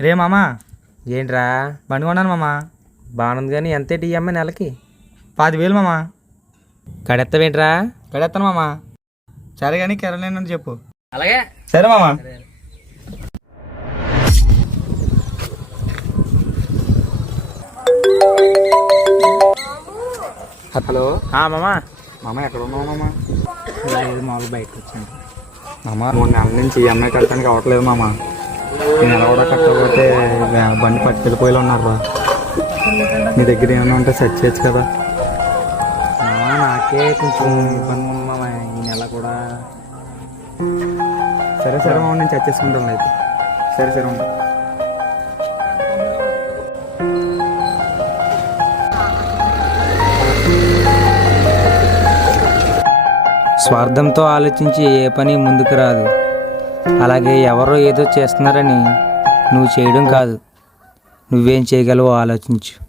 రే మామా ఏంట్రా? బండి కొన్నాను మామా. బాగుంది కానీ ఎంత ఇయ్యమ్మ నెలకి? పాతివేలు మామా. కడెత్తవేంట్రా? కడేస్తాను మామా. సరే కానీ కెరలేనని చెప్పు. అలాగే. సరే మామా. హలో. మామా. మామ ఎక్కడ ఉన్నావు మామ? లేదు మామూలు బయటకు వచ్చాను. మామ మూడు నెలల నుంచి ఈఎంఐ కట్టడానికి అవ్వట్లేదు మామ. ఈ నెల కూడా కట్టకపోతే బండి పట్టుకెళ్ళిపోయేలా ఉన్నారు రా. మీ దగ్గర ఏమైనా ఉంటే సెట్ చేయొచ్చు కదా. నాకే కొంచెం ఇబ్బంది ఉంది మామ ఈ నెల కూడా. సరే సరే మామ నేను సెట్ చేసుకుంటాను అయితే. సరే సరే ఉంటా స్వార్థంతో ఆలోచించి ఏ పని ముందుకు రాదు. అలాగే ఎవరో ఏదో చేస్తున్నారని నువ్వు చేయడం కాదు. నువ్వేం చేయగలవో ఆలోచించు.